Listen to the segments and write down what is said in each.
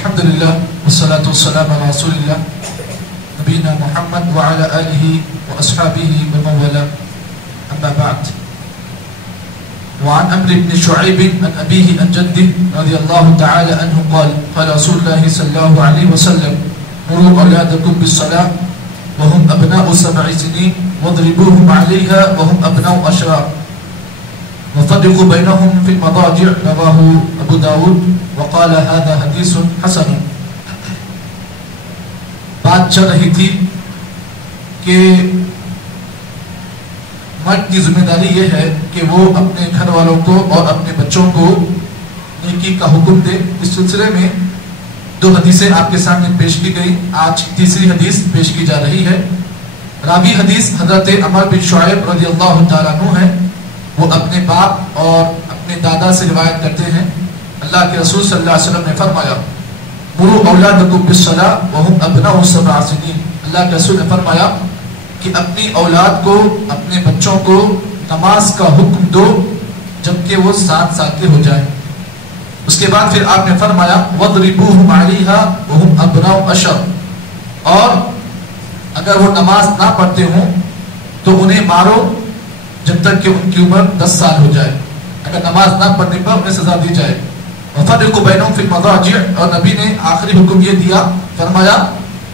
الحمدللہ والصلاة والسلام علی رسول اللہ نبینا محمد وعلى آلہ واصحابہ ومن والاه اما بعد وعن عمرو بن شعيب عن أبيه عن جده رضي الله تعالى عنه قال قال رسول الله صلى الله عليه وسلم مروا أولادكم بالصلاة وهم أبناء 7 سنين واضربوهم عليها وهم أبناء 10 وفرقوا بينهم في المضاجع رواه أبو داود وقال هذا حديث حسن. بات چل رہی تھی کہ مرد کی ذمہ داری یہ ہے کہ وہ اپنے گھر والوں کو اور اپنے بچوں کو نیکی کا حکم دے. اس سلسلے میں 2 حدیثیں آپ کے سامنے پیش کی گئی. آج تیسری حدیث پیش کی جا رہی ہے. راوی حدیث حضرت عمر بن شعیب رضی اللہ تعالیٰ عنہ ہے. وہ اپنے باپ اور اپنے دادا سے روایت کرتے ہیں. اللہ کے رسول صلی اللہ علیہ وسلم نے فرمایا مروا اولادکم بالصلاة وهم ابناء 7 سنین. اللہ کے رسول نے فرمایا کہ اپنی اولاد کو اپنے بچوں کو نماز کا حکم دو جبکہ وہ 7 سال کے ہو جائیں. اس کے بعد پھر آپ نے فرمایا وَضْرِبُوهُمْ عَلَيْهَا وَهُمْ أَبْنَاءُ 10 اور اگر وہ نماز نہ پڑھتے ہوں تو انہیں مارو جب تک کہ ان کی عمر 10 سال ہو جائے. اگر نماز نہ پڑھنے پر انہیں سزا دی جائے. وَفَرِّقُوا بَيْنَهُمْ فِي الْمَضَاجِعِ اور نبی نے آخری حکم یہ دیا فرمایا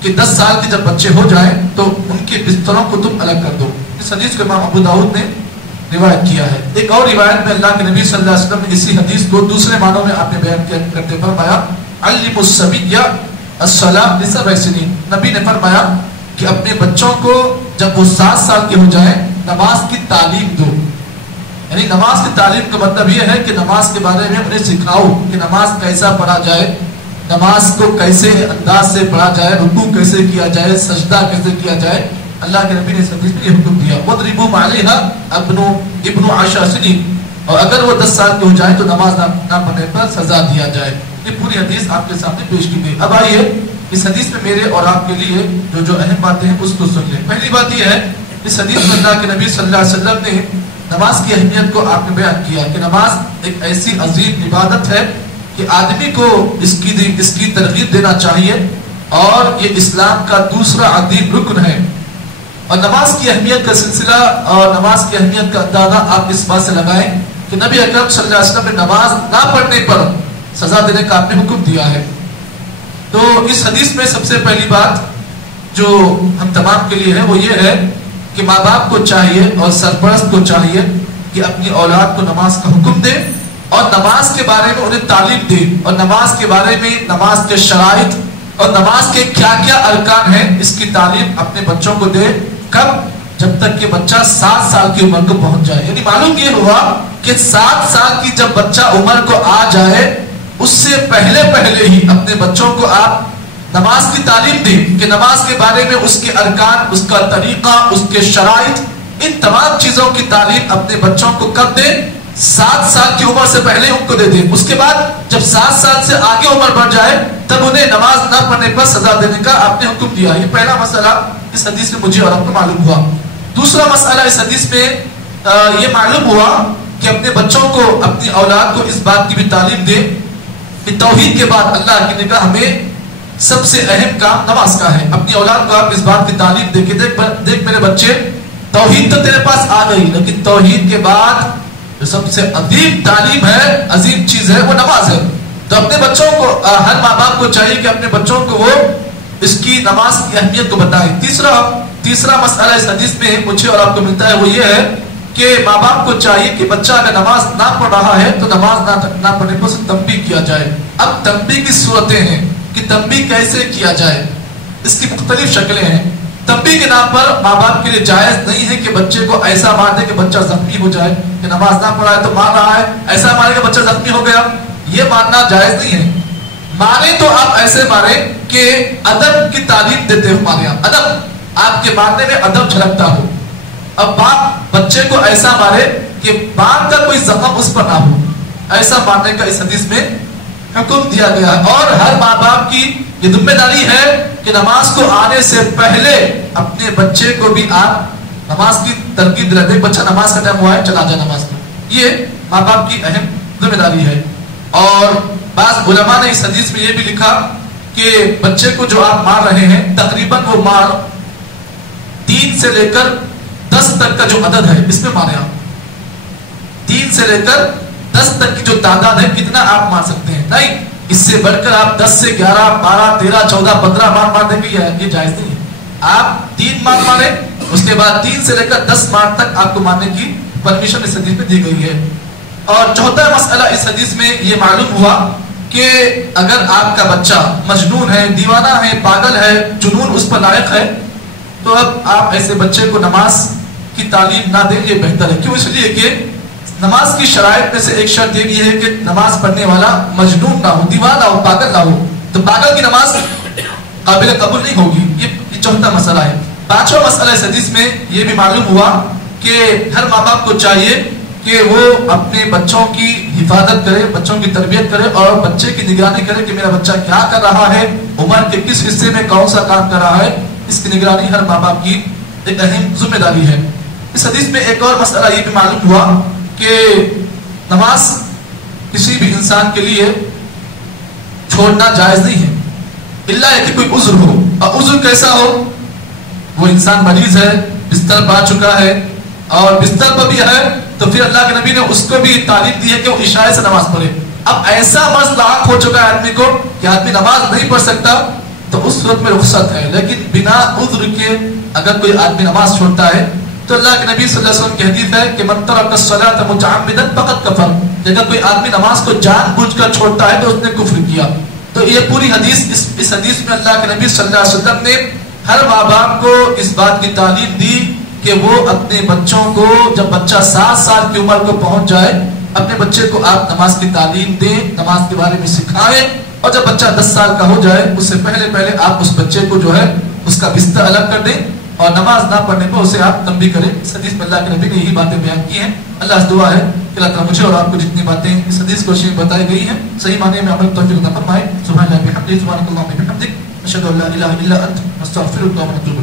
کہ 10 سال کے جب بچے ہو جائیں تو ان کے بستروں کو تم الگ کر دو. اس حدیث کو امام ابو داؤد نے روایت کیا ہے. ایک اور روایت میں اللہ کے نبی صلی اللہ علیہ وسلم نے اسی حدیث کو دوسرے معنوں میں آپ نے بیان کرتے فرمایا علموا الصبی الصلاۃ ل7 سنین. نبی نے فرمایا کہ اپنے بچوں کو جب وہ 7 سال کے ہو جائیں نماز کی تعلیم دو. یعنی نماز کی تعلیم کا مطلب یہ ہے کہ نماز کے بارے میں انہیں سکھاؤ کہ نماز کیسا پڑھا جائے, نماز کو کیسے انداز سے پڑھا جائے, رکوع کیسے کیا جائے, سجدہ کیسے کیا جائے. اللہ کے نبی نے اس حدیث میں یہ حکم دیا وَضْرِبُوهُمْ عَلَيْهَا ابْنُ 10 سنین اور اگر وہ 10 سال کے ہو جائیں تو نماز نہ پڑھنے پر سزا دیا جائے. یہ پوری حدیث آپ کے سامنے پیش کی گئی. اب آئیے اس حدیث میں میرے اور آپ کے لیے جو اہم باتیں ہیں اس کو سن لیں. پہلی بات یہ ہے اس حدیث میں اللہ کے نبی صلی اللہ علیہ وسلم نے نماز کی اہمیت کو آپ نے بیان کیا کہ نماز ایک ایسی عظیم عبادت ہے کہ آدمی کو اس کی ترغیب دینا چاہیے اور یہ اسلام کا دوسرا عظیم رکن ہے. اور نماز کی اہمیت کا سلسلہ اور نماز کی اہمیت کا اندازہ آپ اس بات سے لگائیں کہ نبی اکرم صلی اللہ علیہ وسلم نے نماز نہ پڑھنے پر سزا دینے کا آپ نے حکم دیا ہے. تو اس حدیث میں سب سے پہلی بات جو ہم تمام کے لیے ہے وہ یہ ہے کہ ماں باپ کو چاہیے اور سرپرست کو چاہیے کہ اپنی اولاد کو نماز کا حکم دے اور نماز کے بارے میں انہیں تعلیم دے اور نماز کے بارے میں نماز کے شرائط اور نماز کے کیا کیا ارکان ہیں اس کی تعلیم اپنے بچوں کو دے. کب؟ جب تک کہ بچہ 7 سال کی عمر کو پہنچ جائے. یعنی معلوم یہ ہوا کہ 7 سال کی جب بچہ عمر کو آ جائے اس سے پہلے ہی اپنے بچوں کو آپ نماز کی تعلیم دیں کہ نماز کے بارے میں اس کے ارکان, اس کا طریقہ, اس کے شرائط, ان تمام چیزوں کی تعلیم اپنے بچوں کو کب دیں؟ 7 سال کی عمر سے پہلے ان کو دے دیں. اس کے بعد جب 7 سال سے آگے عمر بڑھ جائے تب انہیں نماز نہ پڑھنے پر سزا دینے کا آپ نے حکم دیا. یہ پہلا مسئلہ اس حدیث میں مجھے اور آپ کو معلوم ہوا. دوسرا مسئلہ اس حدیث میں یہ معلوم ہوا کہ اپنے بچوں کو, اپنی اولاد کو اس بات کی بھی تعلیم دے کہ توحید کے بعد اللہ کی نگاہ ہمیں سب سے اہم کام نماز کا ہے. اپنی اولاد کو آپ اس بات کی تعلیم دے کہ دیکھ میرے بچے توحید تو تیرے پاس آ گئی لیکن توحید کے بعد جو سب سے عظیم تعلیم ہے, عظیم چیز ہے وہ نماز ہے. تو اپنے بچوں کو, ہر ماں باپ کو چاہیے کہ اپنے بچوں کو وہ اس کی نماز کی اہمیت کو بتائیں. تیسرا مسئلہ اس حدیث میں مجھے اور آپ کو ملتا ہے وہ یہ ہے کہ ماں باپ کو چاہیے کہ بچہ اگر نماز نہ پڑھ رہا ہے تو نماز نہ پڑھنے پر اسے تنبیہ کیا جائے. اب تنبیہ کی صورتیں ہیں کہ تنبیہ کیسے کیا جائے, اس کی مختلف شکلیں ہیں. تنبیہ کے نام پر ماں باپ کے لیے جائز نہیں ہے کہ بچے کو ایسا مار دے کہ بچہ زخمی ہو جائے کہ نماز نہ پڑھا ہے تو مار رہا ہے, ایسا مارے کہ بچہ زخمی ہو گیا. یہ مارنا جائز نہیں ہے. مارے تو آپ ایسے مارے کہ ادب کی تعلیم دیتے ہو مارے, ادب آپ کے مارنے میں ادب جھلکتا ہو. اب باپ بچے کو ایسا مارے کہ باپ کا کوئی زخم اس پر نہ ہو, ایسا مارنے کا اس حدیث میں حکم دیا گیا. اور ہر ماں باپ کی یہ ذمہ داری ہے کہ نماز کو آنے سے پہلے اپنے بچے کو بھی آپ نماز کی ترغیب دلاتے. بچہ نماز کا ٹائم ہوا ہے, چلا جائے نماز کو. یہ ماں باپ کی اہم ذمہ داری ہے. اور بعض علماء نے اس حدیث میں یہ بھی لکھا کہ بچے کو جو آپ مار رہے ہیں تقریباً وہ مار 3 سے لے کر 10 تک کا جو عدد ہے اس میں مارے آپ 3 سے لے کر 10 تک کی جو تعداد ہے کتنا آپ مار سکتے ہیں، نہیں اس سے بڑھ کر آپ 10 سے 11 12 13 14 15 مار دیں گے، یہ جائز نہیں ہے۔ آپ 3 مار مارے، اس کے بعد 3 سے لے کر 10 مار تک آپ کو مارنے کی پرمیشن اس حدیث میں دی گئی ہے۔ اور چوتھا مسئلہ اس حدیث میں یہ معلوم ہوا کہ اگر آپ کا بچہ مجنون ہے، دیوانہ ہے، پاگل ہے، جنون اس پر لائق ہے، تو اب آپ ایسے بچے کو نماز کی تعلیم نہ دیں، یہ بہتر ہے۔ کیوں؟ اس لیے کہ نماز کی شرائط میں سے ایک شرط یہ بھی ہے کہ نماز پڑھنے والا مجنون نہ ہو، دیوانہ ہو، پاگل نہ ہو، تو پاگل کی نماز قابل قبول نہیں ہوگی۔ یہ چوتھا مسئلہ ہے۔ پانچواں مسئلہ اس حدیث میں یہ بھی معلوم ہوا کہ ہر ماں باپ کو چاہیے کہ وہ اپنے بچوں کی حفاظت کرے، بچوں کی تربیت کرے اور بچے کی نگرانی کرے کہ میرا بچہ کیا کر رہا ہے، عمر کے کس حصے میں کون سا کام کر رہا ہے، اس کی نگرانی ہر ماں باپ کی ایک اہم ذمہ داری ہے۔ اس حدیث میں ایک اور مسئلہ یہ بھی معلوم ہوا کہ نماز کسی بھی انسان کے لیے چھوڑنا جائز نہیں ہے، الا کہ کوئی عذر ہو۔ اور عذر کیسا ہو؟ وہ انسان مریض ہے، بستر پا چکا ہے اور بستر پر بھی ہے، تو پھر اللہ کے نبی نے اس کو بھی تعلیم دی ہے کہ وہ اشارے سے نماز پڑھے۔ اب ایسا مرض لاحق ہو چکا ہے آدمی کو کہ آدمی نماز نہیں پڑھ سکتا، تو اس صورت میں رخصت ہے، لیکن بنا عذر کے اگر کوئی آدمی نماز چھوڑتا ہے تو اللہ کے نبی صلی اللہ علیہ وسلم کی حدیث ہے کہ من ترک الصلاۃ متعمدا فقد کفر، اگر کوئی آدمی نماز کو جان بوجھ کر چھوڑتا ہے تو اس نے کفر کیا۔ تو یہ پوری حدیث اس حدیث میں اللہ کے نبی صلی اللہ علیہ وسلم نے ہر ماں باپ کو اس بات کی تعلیم دی کہ وہ اپنے بچوں کو جب بچہ 7 سال کی عمر کو پہنچ جائے اپنے بچے کو آپ نماز کی تعلیم دیں، نماز کے بارے میں سکھائیں، اور جب بچہ 10 سال کا ہو جائے اس سے پہلے آپ اس بچے کو جو ہے اس کا بستر الگ کر دیں اور نماز نہ پڑھنے پر اسے آپ تنبیہ کریں۔ اس حدیث میں اللہ کے نبی نے یہی باتیں بیان کی ہیں۔ اللہ سے دعا ہے کہ اللہ تعالیٰ مجھے اور آپ کو جتنی باتیں اس حدیث کو بتائی گئی ہیں صحیح معنی میں عمل توفیق عطا فرمائے۔ سبحان اللہ بحمدہ، سبحانک اللہم وبحمدک، اشہد ان لا الہ الا انت، نستغفرک و نتوب